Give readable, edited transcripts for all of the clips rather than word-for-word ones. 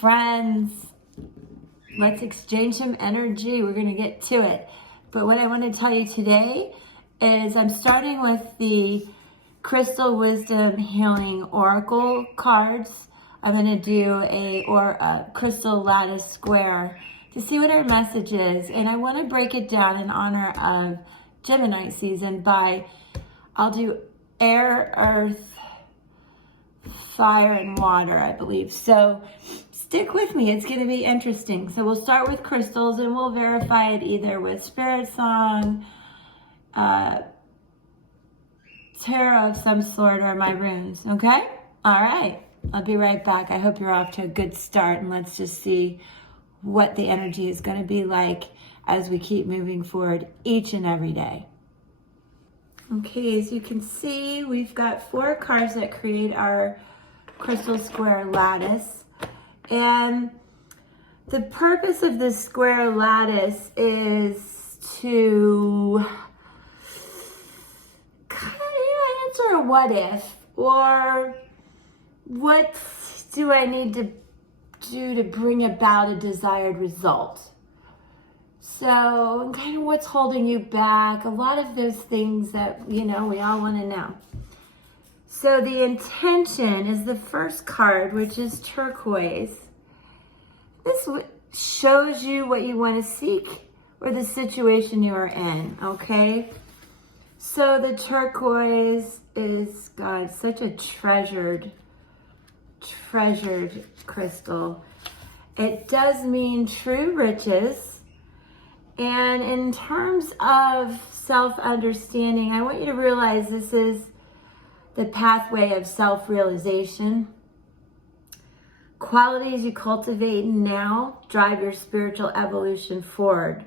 friends. Let's exchange some energy. We're going to get to it. But what I want to tell you today is I'm starting with the Crystal Wisdom Healing Oracle cards. I'm going to do a crystal lattice square to see what our message is. And I want to break it down in honor of Gemini season by, I'll do air, earth, fire, and water, I believe. So stick with me. It's going to be interesting. So we'll start with crystals and we'll verify it either with Spiritsong, tarot of some sort, or my runes. Okay? All right. I'll be right back. I hope you're off to a good start, and let's just see what the energy is going to be like as we keep moving forward each and every day. Okay, as you can see, we've got 4 cards that create our crystal square lattice. And the purpose of this square lattice is to kind of answer a what if, or what do I need to do to bring about a desired result? So kind of what's holding you back, a lot of those things that, we all want to know. So the intention is the first card, which is turquoise. This shows you what you want to seek or the situation you are in, okay? So the turquoise is, God, such a treasured crystal. It does mean true riches. And in terms of self-understanding, I want you to realize this is the pathway of self-realization. Qualities you cultivate now drive your spiritual evolution forward.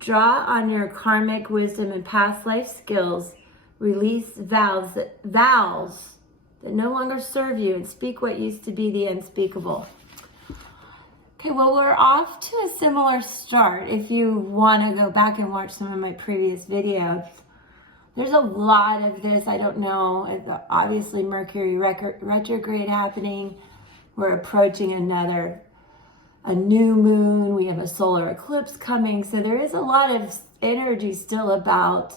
Draw on your karmic wisdom and past life skills. Release vows that no longer serve you, and speak what used to be the unspeakable. Okay, well, we're off to a similar start. If you want to go back and watch some of my previous videos, there's a lot of this. I don't know. Obviously, Mercury retrograde happening. We're approaching a new moon. We have a solar eclipse coming. So there is a lot of energy still about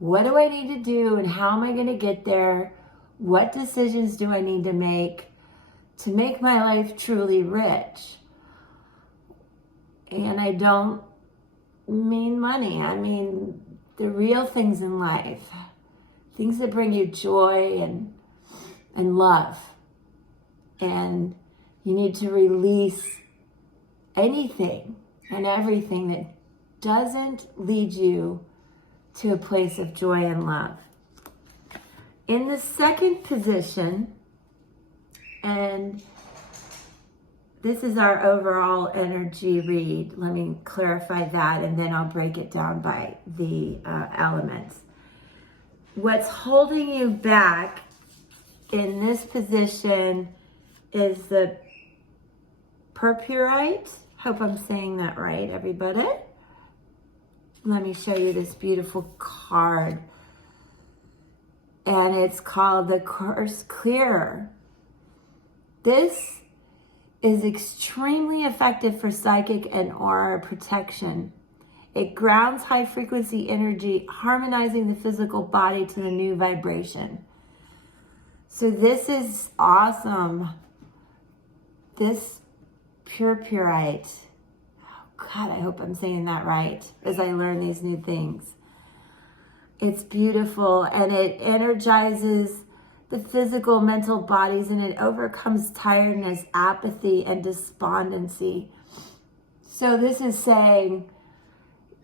what do I need to do and how am I going to get there? What decisions do I need to make my life truly rich? And I don't mean money. I mean the real things in life. Things that bring you joy and love. And you need to release anything and everything that doesn't lead you to a place of joy and love. In the second position, and this is our overall energy read. Let me clarify that, and then I'll break it down by the elements. What's holding you back in this position is the Purpurite. Hope I'm saying that right, everybody. Let me show you this beautiful card. And it's called the Course Clearer. This is extremely effective for psychic and aura protection. It grounds high frequency energy, harmonizing the physical body to the new vibration. So this is awesome. This Purpurite. Oh God, I hope I'm saying that right as I learn these new things. It's beautiful, and it energizes the physical, mental bodies, and it overcomes tiredness, apathy, and despondency. So this is saying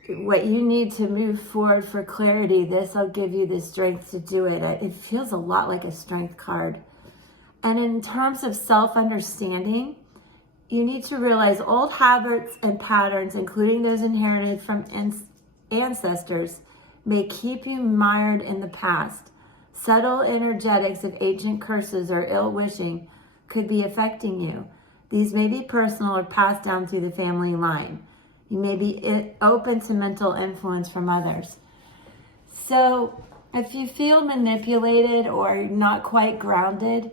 what you need to move forward for clarity. This will give you the strength to do it. It feels a lot like a strength card. And in terms of self-understanding, you need to realize old habits and patterns, including those inherited from ancestors, may keep you mired in the past. Subtle energetics of ancient curses or ill-wishing could be affecting you. These may be personal or passed down through the family line. You may be open to mental influence from others. So if you feel manipulated or not quite grounded,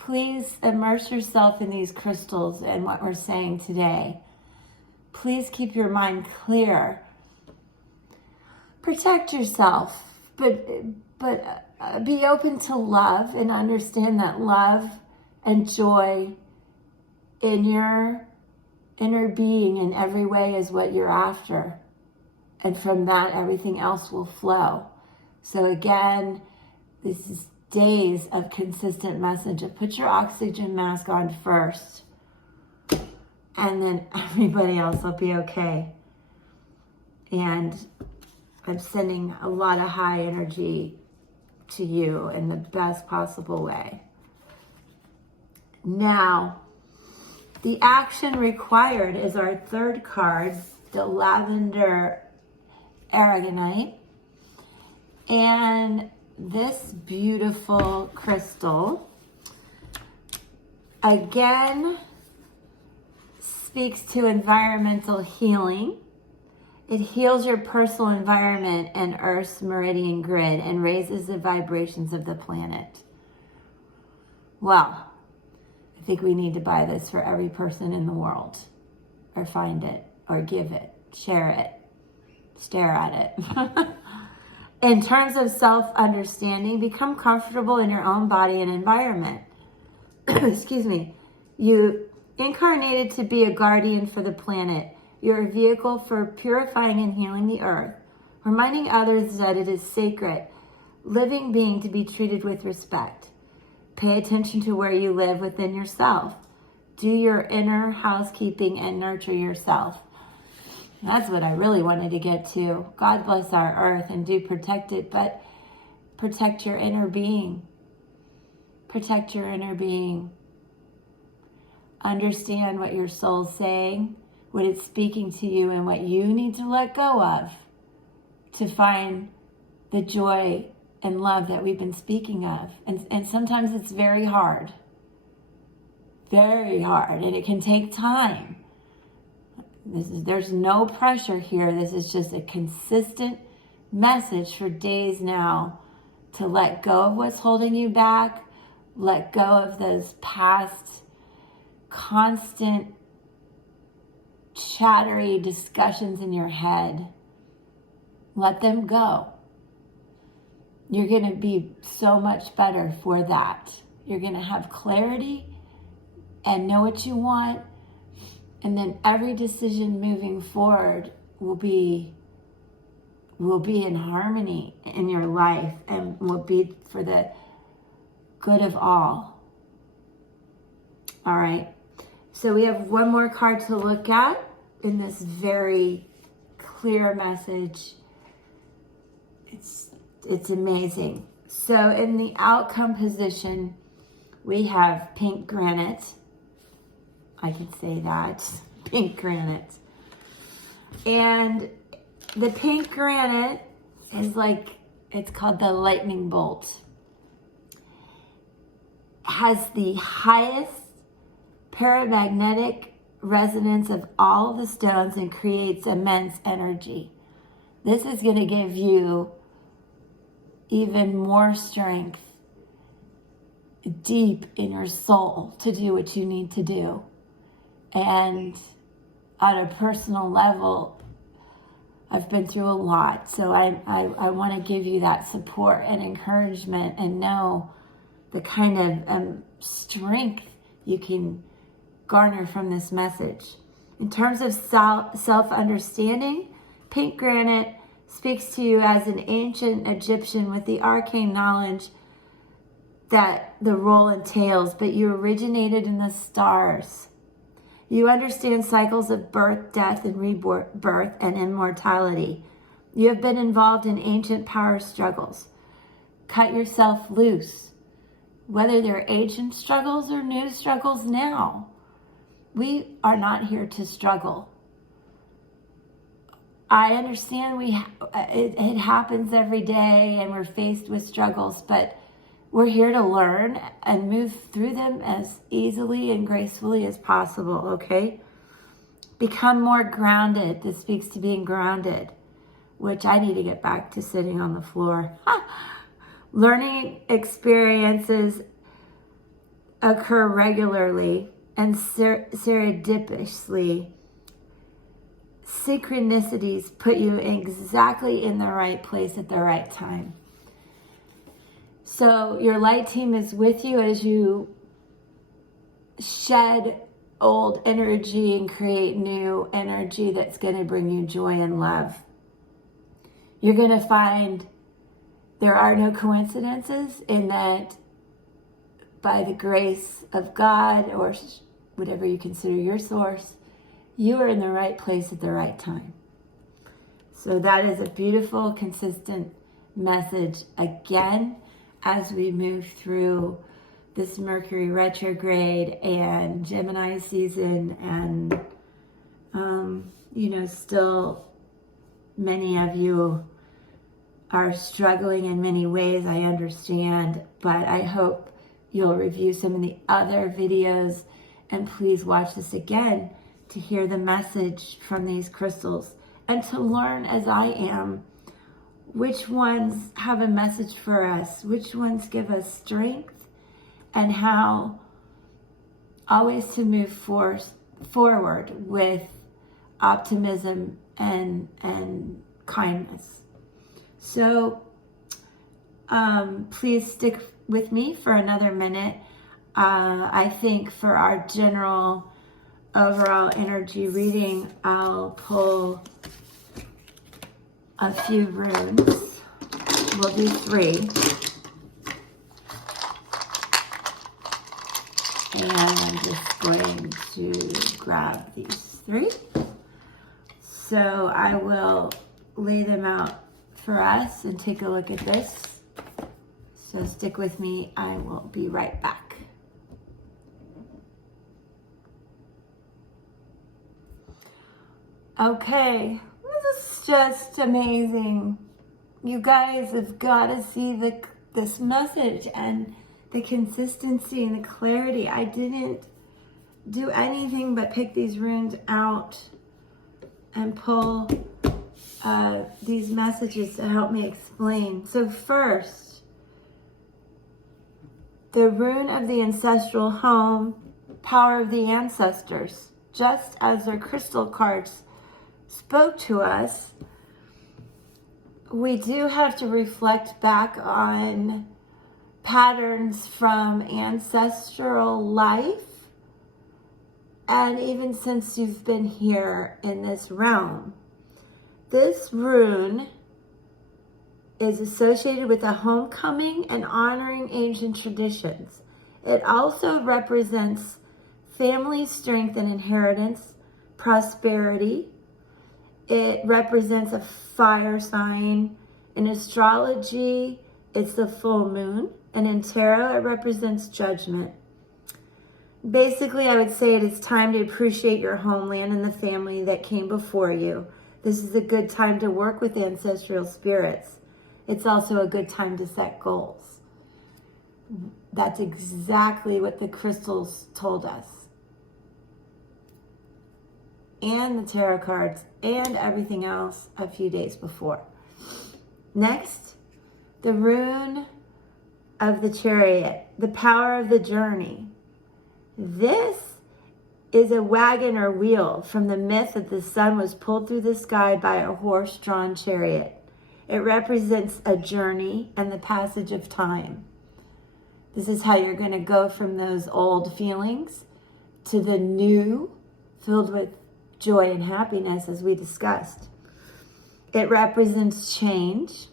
please immerse yourself in these crystals and what we're saying today. Please keep your mind clear. Protect yourself, but be open to love and understand that love and joy in your inner being in every way is what you're after. And from that, everything else will flow. So again, this is days of consistent message of put your oxygen mask on first, and then everybody else will be okay. And I'm sending a lot of high energy to you in the best possible way. Now, the action required is our third card, the Lavender Agate. And this beautiful crystal, again, speaks to environmental healing. It heals your personal environment and Earth's meridian grid and raises the vibrations of the planet. Well, I think we need to buy this for every person in the world, or find it, or give it, share it, stare at it. In terms of self-understanding, become comfortable in your own body and environment. Excuse me. You incarnated to be a guardian for the planet. You're a vehicle for purifying and healing the earth, reminding others that it is sacred, living being to be treated with respect. Pay attention to where you live within yourself. Do your inner housekeeping and nurture yourself. That's what I really wanted to get to. God bless our earth and do protect it, but protect your inner being. Protect your inner being. Understand what your soul's saying, what it's speaking to you, and what you need to let go of to find the joy and love that we've been speaking of. And sometimes it's very hard. Very hard. And it can take time. There's no pressure here. This is just a consistent message for days now to let go of what's holding you back. Let go of those past constant chattery discussions in your head. Let them go. You're going to be so much better for that. You're going to have clarity and know what you want. And then every decision moving forward will be in harmony in your life and will be for the good of all. All right. So we have one more card to look at in this very clear message. It's amazing. So in the outcome position, we have pink granite. I can say that. Pink granite. And the pink granite is it's called the lightning bolt. Has the highest paramagnetic resonance of all the stones and creates immense energy. This is going to give you even more strength deep in your soul to do what you need to do. And on a personal level, I've been through a lot. So I want to give you that support and encouragement and know the kind of strength you can garner from this message. In terms of self-understanding, pink granite speaks to you as an ancient Egyptian with the arcane knowledge that the role entails, but you originated in the stars. You understand cycles of birth, death, and rebirth, and immortality. You have been involved in ancient power struggles. Cut yourself loose. Whether they're ancient struggles or new struggles now, we are not here to struggle. I understand it happens every day and we're faced with struggles, but we're here to learn and move through them as easily and gracefully as possible, okay? Become more grounded. This speaks to being grounded, which I need to get back to sitting on the floor. Learning experiences occur regularly and serendipitously. Synchronicities put you exactly in the right place at the right time. So your light team is with you as you shed old energy and create new energy that's going to bring you joy and love. You're going to find there are no coincidences, in that by the grace of God, or whatever you consider your source, you are in the right place at the right time. So that is a beautiful, consistent message again as we move through this Mercury retrograde and Gemini season, and still many of you are struggling in many ways, I understand, but I hope you'll review some of the other videos, and please watch this again to hear the message from these crystals and to learn, as I am, which ones have a message for us, which ones give us strength, and how always to move forward with optimism and kindness. So please stick with me for another minute. I think for our general overall energy reading, I'll pull a few runes. We'll do 3. And I'm just going to grab these 3. So I will lay them out for us and take a look at this. So stick with me. I will be right back. Okay, this is just amazing. You guys have got to see this message and the consistency and the clarity. I didn't do anything but pick these runes out and pull these messages to help me explain. So first, the rune of the ancestral home, power of the ancestors. Just as their crystal cards spoke to us, we do have to reflect back on patterns from ancestral life, and even since you've been here in this realm. This rune is associated with a homecoming and honoring ancient traditions. It also represents family strength and inheritance, prosperity. It represents a fire sign. In astrology, it's the full moon. And in tarot, it represents judgment. Basically, I would say it is time to appreciate your homeland and the family that came before you. This is a good time to work with ancestral spirits. It's also a good time to set goals. That's exactly what the crystals told us. And the tarot cards and everything else a few days before. Next, the rune of the chariot, the power of the journey. This is a wagon or wheel from the myth that the sun was pulled through the sky by a horse-drawn chariot. It represents a journey and the passage of time. This is how you're going to go from those old feelings to the new, filled with joy and happiness, as we discussed. It represents change.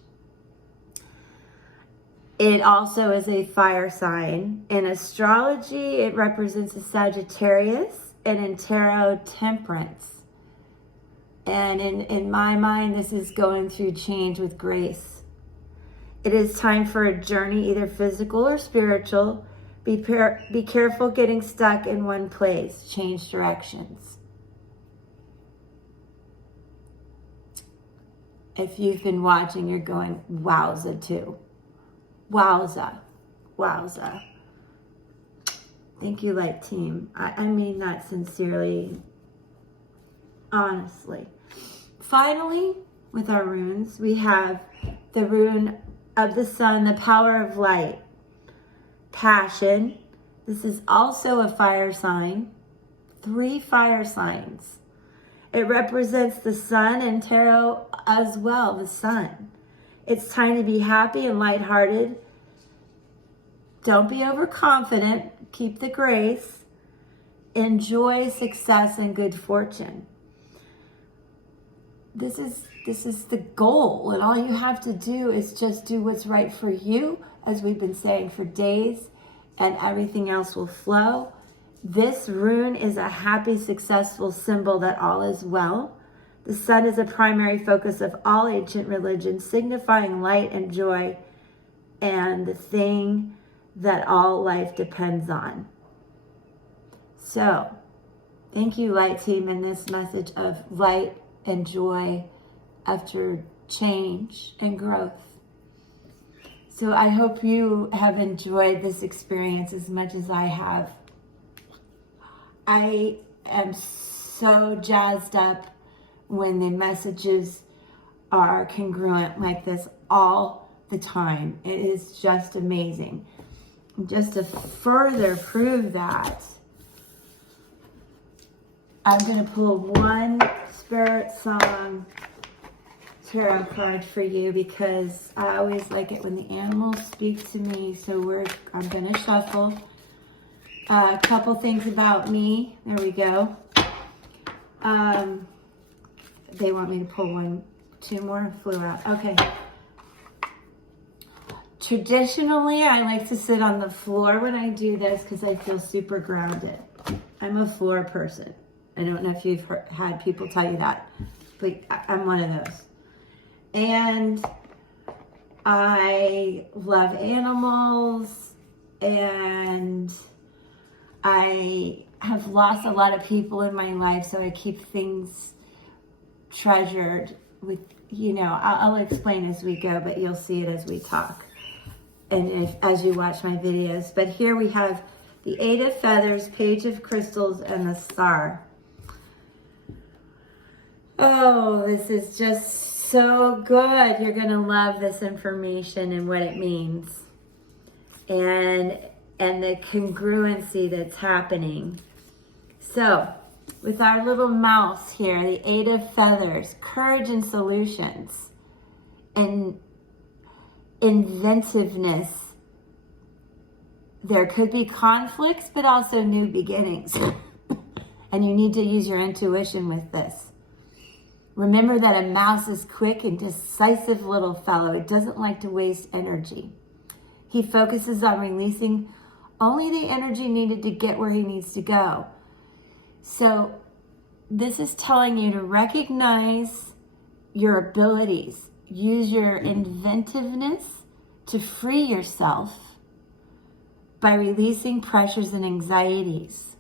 It also is a fire sign. In astrology, it represents a Sagittarius, and in tarot, temperance. And in my mind, this is going through change with grace. It is time for a journey, either physical or spiritual. Be careful getting stuck in one place. Change directions. If you've been watching, you're going, wowza too. Wowza. Wowza. Thank you, Light Team. I mean that sincerely, honestly. Finally, with our runes, we have the rune of the sun, the power of light, passion, This is also a fire sign. 3 fire signs. It represents the sun in tarot as well, the sun. It's time to be happy and lighthearted. Don't be overconfident. Keep the grace. Enjoy success and good fortune. This is the goal, and all you have to do is just do what's right for you, as we've been saying for days, and everything else will flow. This rune is a happy, successful symbol that all is well. The sun is a primary focus of all ancient religions, signifying light and joy and the thing that all life depends on. So, thank you, Light Team, in this message of light and joy after change and growth. So I hope you have enjoyed this experience as much as I have. I am so jazzed up when the messages are congruent like this all the time. It is just amazing. Just to further prove that, I'm going to pull one Spiritsong Tarot card for you because I always like it when the animals speak to me. So I'm going to shuffle. A couple things about me. There we go. They want me to pull 2 more. Flew out. Okay. Traditionally, I like to sit on the floor when I do this because I feel super grounded. I'm a floor person. I don't know if you've had people tell you that, but I'm one of those. And I love animals, and I have lost a lot of people in my life, so I keep things treasured with, I'll explain as we go, but you'll see it as we talk and as you watch my videos. But here we have the 8 of Feathers, Page of Crystals, and the Star. Oh, this is just so good. You're going to love this information and what it means. And the congruency that's happening. So, with our little mouse here, the 8 of Feathers, courage and solutions, and inventiveness. There could be conflicts, but also new beginnings. And you need to use your intuition with this. Remember that a mouse is quick and decisive little fellow. It doesn't like to waste energy. He focuses on releasing only the energy needed to get where he needs to go. So this is telling you to recognize your abilities. Use your inventiveness to free yourself by releasing pressures and anxieties.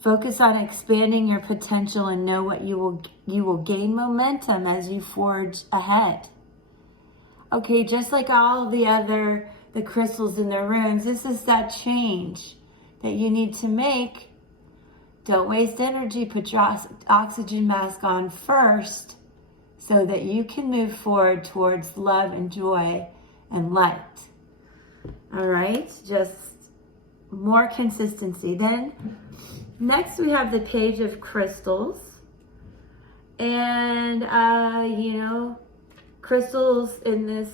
Focus on expanding your potential and know what you will gain momentum as you forge ahead. Okay, just like all the crystals in the runes, this is that change that you need to make. Don't waste energy. Put your oxygen mask on first so that you can move forward towards love and joy and light. All right, just more consistency. Then next we have the Page of Crystals. And, crystals in this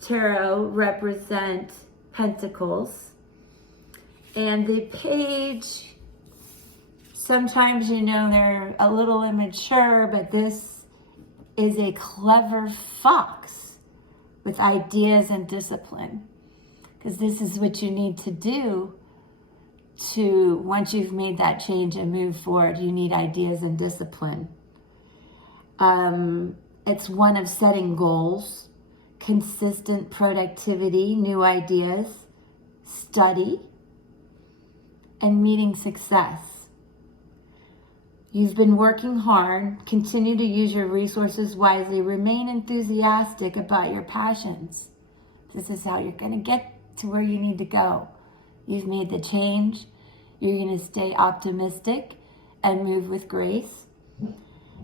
tarot represent pentacles. And the page, sometimes, they're a little immature, but this is a clever fox with ideas and discipline. Because this is what you need to do once you've made that change and move forward, you need ideas and discipline. It's one of setting goals, consistent productivity, new ideas, study, and meeting success. You've been working hard. Continue to use your resources wisely. Remain enthusiastic about your passions. This is how you're going to get to where you need to go. You've made the change. You're going to stay optimistic and move with grace.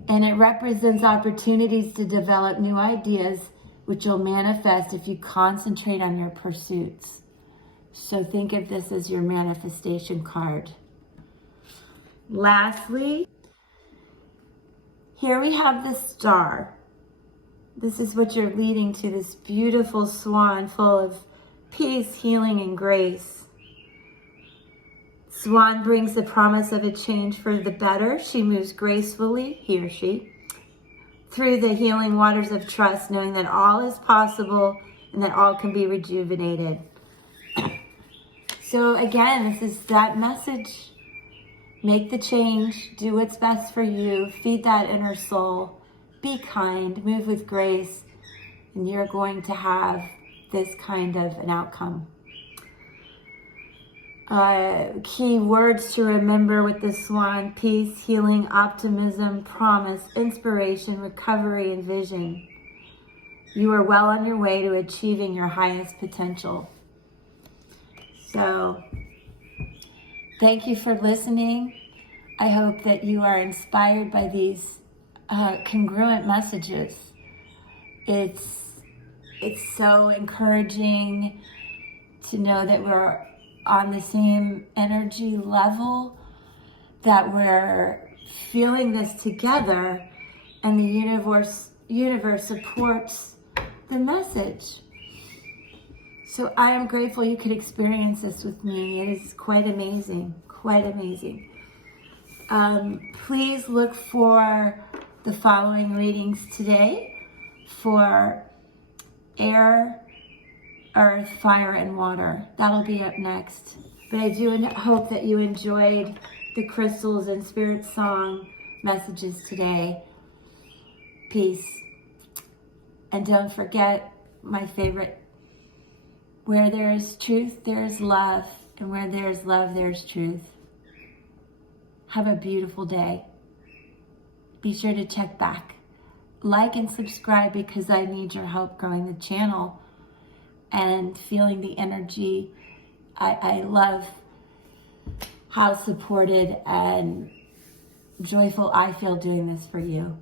And it represents opportunities to develop new ideas, which will manifest if you concentrate on your pursuits. So think of this as your manifestation card. Lastly, here we have the star. This is what you're leading to, this beautiful swan full of peace, healing, and grace. Swan brings the promise of a change for the better. She moves gracefully, he or she, through the healing waters of trust, knowing that all is possible and that all can be rejuvenated. So again, this is that message. Make the change, do what's best for you, feed that inner soul, be kind, move with grace, and you're going to have this kind of an outcome. Key words to remember with the swan: peace, healing, optimism, promise, inspiration, recovery, and vision. You are well on your way to achieving your highest potential. So, thank you for listening. I hope that you are inspired by these congruent messages. It's so encouraging to know that we're on the same energy level, that we're feeling this together, and the universe supports the message. So I am grateful you could experience this with me. It is quite amazing, quite amazing. Please look for the following readings today for air, earth, fire, and water. That'll be up next. But I do hope that you enjoyed the crystals and spirit song messages today. Peace. And don't forget my favorite: where there is truth, there is love. And where there is love, there is truth. Have a beautiful day. Be sure to check back. Like and subscribe, because I need your help growing the channel and feeling the energy. I love how supported and joyful I feel doing this for you.